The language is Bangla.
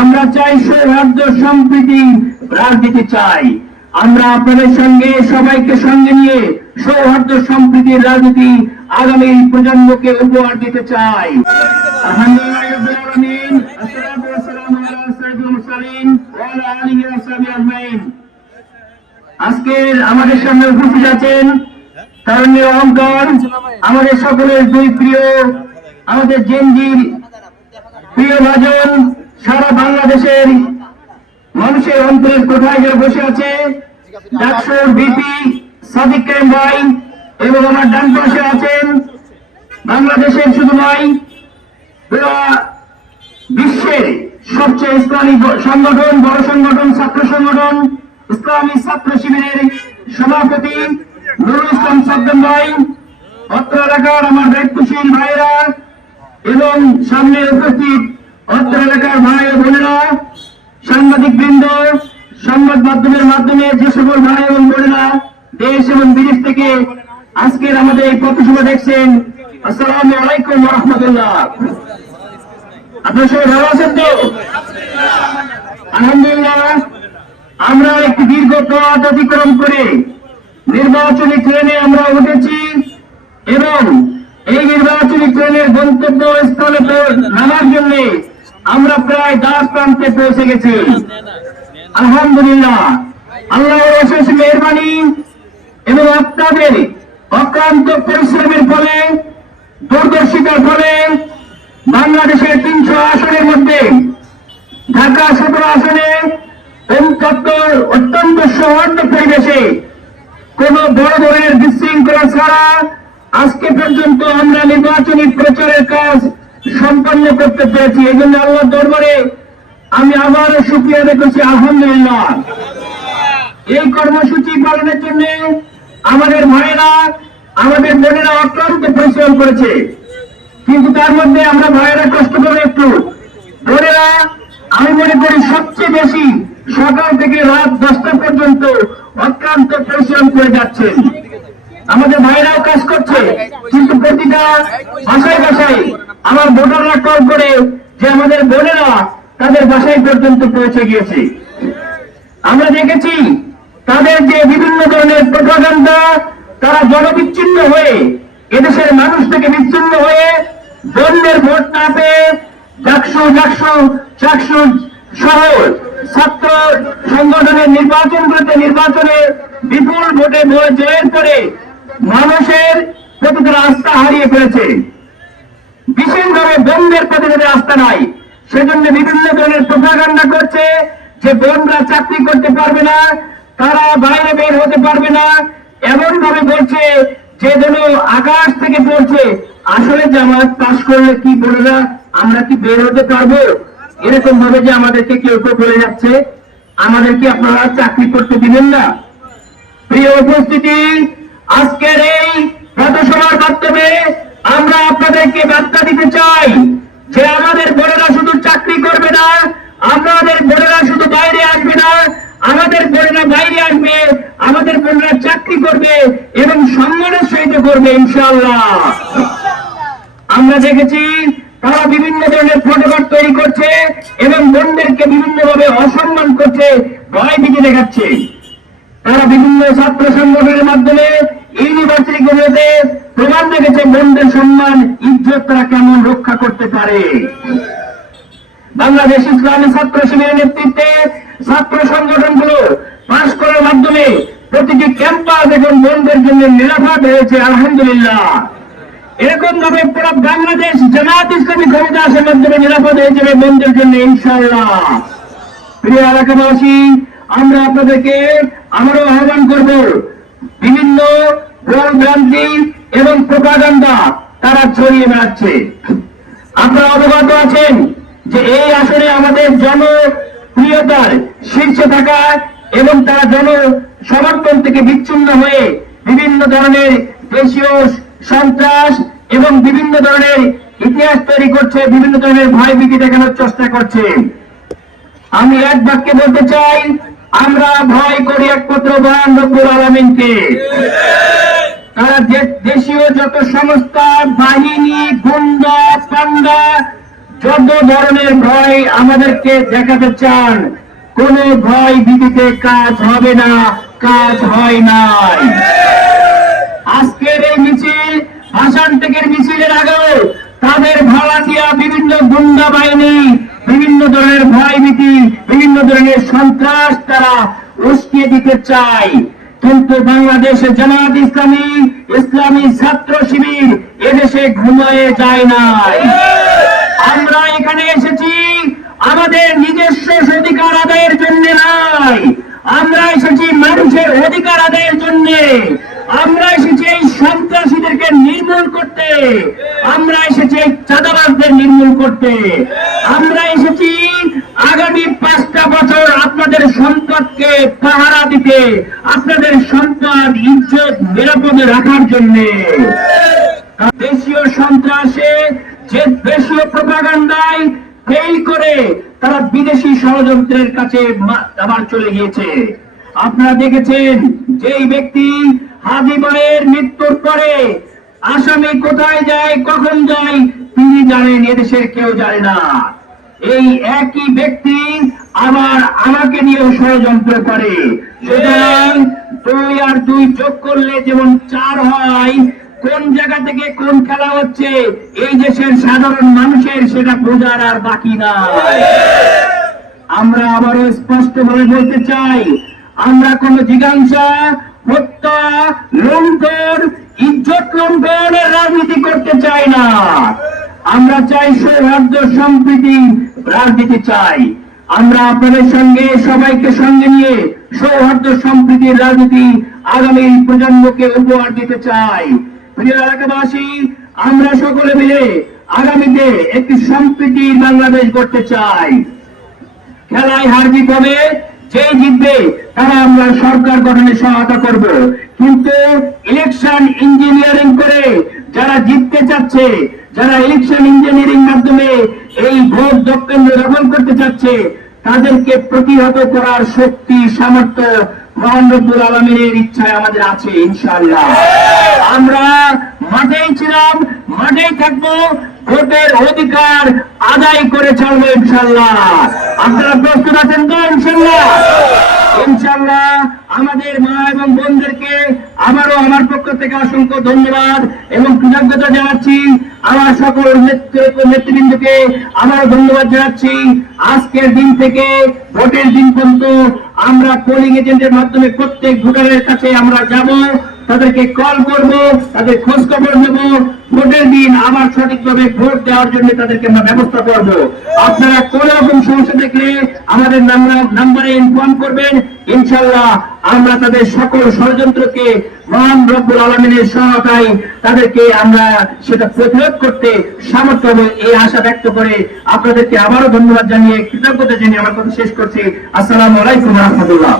আমরা চাই সৌহার্দ্য সম্প্রীতি রাজনীতি চাই। আমরা আপনাদের সঙ্গে সবাইকে সঙ্গে নিয়ে সৌহার্দ্য সম্প্রীতির রাজনীতি আগামী প্রজন্মকে উপহার দিতে চাই। আজকের আমাদের সামনে উপস্থিত আছেন তারুণ্যের অহংকার, আমাদের সকলের দুই প্রিয়, আমাদের জেনজির প্রিয় ভাজন, সারা বাংলাদেশের মানুষের অন্তরের কোথায় যারা বসে আছে, ডাকসুর বিপি সাদিক কায়েম ভাই, এবং আমার ডান পাশে আছেন বাংলাদেশের শুধু নয় পুরো বিশ্বের সবচেয়ে ইসলামী সংগঠন, বড় সংগঠন, ছাত্র সংগঠন ইসলামী ছাত্র শিবিরের সভাপতি নুরুল ইসলাম সাদ্দাম ভাই, অত্র এলাকার আমার দায়িত্বশীল ভাইয়েরা এবং সামনে উপস্থিত অত্র এলাকার ভাই ও বোনেরা, সাংবাদিক বৃন্দ, সংবাদ মাধ্যমের মাধ্যমে যে সকল ভাই এবং বোনেরা দেশ এবং বিদেশ থেকে আজকের আমাদের এই পথসভা দেখছেন, আসসালামু আলাইকুম ওয়া রাহমাতুল্লাহ। আপনারা সবাই ভালো আছেন তো? আলহামদুলিল্লাহ। আমরা একটি দীর্ঘ পথ অতিক্রম করে নির্বাচনী ট্রেনে আমরা উঠেছি এবং এই নির্বাচনী ট্রেনের গন্তব্য স্থলে নামার জন্য আমরা প্রায় 10 প্রান্তে পৌঁছে গেছি। আলহামদুলিল্লাহ, আল্লাহর অশেষ মেহেরবানি এবং আপনাদের অক্লান্ত পরিশ্রমের ফলে, দূরদর্শিতার ফলে বাংলাদেশের 300 আসনের মধ্যে ঢাকা 17 আসনে অত্যন্ত সৌহার্দ্য পরিবেশে কোন বড় ধরনের বিশৃঙ্খলা ছাড়া আজকে পর্যন্ত আমরা নির্বাচনী প্রচারের কাজ সম্পন্ন করতে পেরেছি। এই জন্য আল্লাহর দরবারে আমি আবারও শুকরিয়া আদায় করছি, আলহামদুলিল্লাহ। এই কর্মসূচি পালনের জন্য আমাদের ভাইয়েরা, আমাদের বোনেরা অত্যন্ত পরিশ্রম করেছে, কিন্তু তার মধ্যে আমরা ভাইয়েরা কষ্ট করে একটু, বোনেরা আমি মনে করি সবচেয়ে বেশি সকাল থেকে রাত 10টা পর্যন্ত অক্লান্ত পরিশ্রম করে যাচ্ছেন। আমাদের ভাইরাও কাজ করছে, কিন্তু প্রতিটা বাসায় বাসায় আমার ভোটাররা কল করে যে আমাদের বোনেরা তাদের বাসায় পর্যন্ত পৌঁছে গিয়েছে। আমরা দেখেছি তাদের যে বিভিন্ন ধরনের প্রোপাগান্ডা, তারা জনবিচ্ছিন্ন হয়ে, এদেশের মানুষ থেকে বিচ্ছিন্ন হয়ে বন্যের ভোট না পেয়ে চাকসু সহ ছাত্র সংগঠনের নির্বাচনে বিপুল ভোটে জয়ের পরে মানুষের প্রতি তারা আস্থা হারিয়ে ফেলেছে। বিশেষভাবে বোনদের প্রতি তাদের আস্থা নাই, সেজন্য বিভিন্ন ধরনের প্রোপাগান্ডা করছে যে বোনরা চাকরি করতে পারবে না, তারা বাইরে বের হতে পারবে না, এমন ভাবে বলছে যে যেন আকাশ থেকে পড়ছে। আসলে জামাত পাশ করলে কি বোনেরা আমরা কি বের হতে পারবো? এরকম ভাবে যে আমাদেরকে কেউ কেউ বলে যাচ্ছে, আমাদেরকে আপনারা চাকরি করতে দিবেন না। প্রিয় উপস্থিতি, আজকের এই পথসভার মাধ্যমে আমরা আপনাদেরকে বার্তা দিতে চাই যে আমাদের বোনেরা শুধু চাকরি করবে না, আমাদের বোনেরা শুধু বাইরে আসবে না, আমাদের বোনেরা বাইরে আসবে, আমাদের বোনেরা চাকরি করবে এবং সম্মানের সহিত করবে ইনশাআল্লাহ। আমরা দেখেছি তারা বিভিন্ন ধরনের ফটোকার্ড তৈরি করছে এবং বোনদেরকে বিভিন্নভাবে অসম্মান করছে, ভয়ভীতি দেখাচ্ছে। তারা বিভিন্ন ছাত্র সংগঠনের মাধ্যমে ইউনিভার্সিটিগুলোতে প্রমাণ রেখেছে বোনদের সম্মান ইজ্জত তারা কেমন রক্ষা করতে পারে। বাংলাদেশ ইসলামী ছাত্র শিবিরের নেতৃত্বে ছাত্র সংগঠনগুলো পাশ করার মাধ্যমে প্রতিটি ক্যাম্পাস এখন বোনদের জন্য নিরাপদ হয়েছে, আলহামদুলিল্লাহ। এরকম ভাবে পুরো বাংলাদেশ জামাত ইসলামী ক্ষমতা আসার মাধ্যমে নিরাপদ হয়ে যাবে বোনদের জন্য ইনশাআল্লাহ। প্রিয় এলাকাবাসী, আমরা আপনাদেরকে আমারও আহ্বান করব, বিভিন্ন ভ্রান্তি এবং প্রোপাগান্ডা তারা ছড়িয়ে বেড়াচ্ছে। আপনারা অবগত আছেন যে এই আসনে আমাদের জনপ্রিয়তার শীর্ষে থাকা এবং তারা জনসমর্থন থেকে বিচ্ছিন্ন হয়ে বিভিন্ন ধরনের দেশীয় সন্ত্রাস এবং বিভিন্ন ধরনের ইতিহাস তৈরি করছে, বিভিন্ন ধরনের ভয়ভীতি দেখানোর চেষ্টা করছে। আমি এক বাক্যে বলতে চাই, আমরা ভয় করি একমাত্র মহান রব্বুল আলামিনকে। তারা দেশীয় যত সংস্থা, বাহিনী, গুন্ডা, পান্ডা, যত ধরনের ভয় আমাদেরকে দেখাতে চান, কোন ভয় ভীতিতে কাজ হবে না, কাজ হয় নাই। আজকের এই মিছিল, ভাষণ থেকে মিছিলের আগেও তাদের ভাড়াটিয়া বিভিন্ন গুন্ডা বাহিনী, বিভিন্ন ধরনের ভয় ভীতি, বিভিন্ন ধরনের সন্ত্রাস তারা উস্কিয়ে দিতে চায়। কিন্তু বাংলাদেশে জামায়াত ইসলামী, ইসলামী ছাত্র শিবির এদেশে ঘুমায়ে যায় নাই। আমরা এখানে এসেছি আমাদের নিজস্ব অধিকার আদায়ের জন্য নয়, আমরা এসেছি মানুষের অধিকার আদায়ের জন্য। আমরা এসেছি এই সন্ত্রাসীদেরকে নির্মূল করতে, আমরা এসেছি এই চাঁদাবাজদের নির্মূল করতে। আমরা এসেছি আগামী 5টা বছর আপনাদের সম্পদকে পাহারা দিতে, আপনাদের সম্পদ ইজ্জত নিরাপদে রাখার জন্য। দেশীয় সন্ত্রাসে, যে দেশীয় প্রপাগান্ডায় ফেল করে তারা বিদেশি ষড়যন্ত্রের কাছে আবার চলে গিয়েছে। আপনারা দেখেছেন যেই ব্যক্তি হাজী ভাইয়ের মৃত্যুর পরে আসামি কোথায় যায়, কখন যায়, তিনি জানেন, এদেশের কেউ জানে না। এই একই ব্যক্তি আবার আমাকে নিয়েও ষড়যন্ত্র করে। সুতরাং 2 আর 2 যোগ করলে যেমন 4 হয়, কোন জায়গা থেকে কোন খেলা হচ্ছে এই দেশের সাধারণ মানুষের সেটা বোঝার আর বাকি নাই। আমরা আবারও স্পষ্ট ভাবে বলতে চাই, আমরা কোন জিজ্ঞাসা, হত্যা, লুণ্ঠন, ইজ্জত লুণ্ঠনের রাজনীতি করতে চাই না। আমরা চাই সৌহার্দ্য সম্প্রীতি রাজনীতি চাই। আমরা আপনাদের সঙ্গে, সবাইকে সঙ্গে নিয়ে সৌহার্দ্য সম্প্রীতির রাজনীতি আগামী প্রজন্মকে উপহার দিতে চাই। প্রিয় এলাকাবাসী, আমরা সকলে মিলে আগামীতে একটি সম্প্রীতির বাংলাদেশ গড়তে চাই। খেলায় হার জিত হবে, যে জিতবে তারা আমরা সরকার গঠনে সহায়তা করব। কিন্তু ইলেকশন ইঞ্জিনিয়ারিং করে যারা জিততে চাচ্ছে, যারা ইলেকশন ইঞ্জিনিয়ারিং মাধ্যমে এই ভোট কেন্দ্র দখল করতে চাচ্ছে, তাদেরকে প্রতিহত করার শক্তি, সামর্থ্য মহান রব্বুল আলামিনের ইচ্ছায় আমাদের আছে ইনশাআল্লাহ। আমরা মাঠেই ছিলাম, মাঠেই থাকবো, ভোটের অধিকার আদায় করে চলবো ইনশাআল্লাহ। আপনারা প্রস্তুত আছেন তো ইনশাআল্লাহ? ইনশাআল্লাহ আমাদের মা এবং বোনদেরকে আবারও আমার পক্ষ থেকে অসংখ্য ধন্যবাদ এবং কৃতজ্ঞতা জানাচ্ছি। আমার সকল নেতৃবৃন্দকে আবারও ধন্যবাদ জানাচ্ছি। আজকের দিন থেকে ভোটের দিন পর্যন্ত আমরা পোলিং এজেন্টের মাধ্যমে প্রত্যেক ভোটারের কাছে আমরা যাব, তাদেরকে কল করব, তাদের খোঁজ খবর নেব, ভোটের দিন আবার সঠিকভাবে ভোট দেওয়ার জন্য তাদেরকে আমরা ব্যবস্থা করব। আপনারা কোন রকম সমস্যা দেখলে আমাদের নাম্বারে ইনফর্ম করবেন। ইনশাআল্লাহ আমরা তাদের সকল ষড়যন্ত্রকে মহান রব্বুল আলামিনের সহায়তায় তাদেরকে আমরা সেটা প্রতিরোধ করতে সামর্থ্য হবে, এই আশা ব্যক্ত করে আপনাদেরকে আবারও ধন্যবাদ জানিয়ে, কৃতজ্ঞতা জানিয়ে আমার কথা শেষ করছি। আসসালামু আলাইকুম ওয়া রাহমাতুল্লাহ।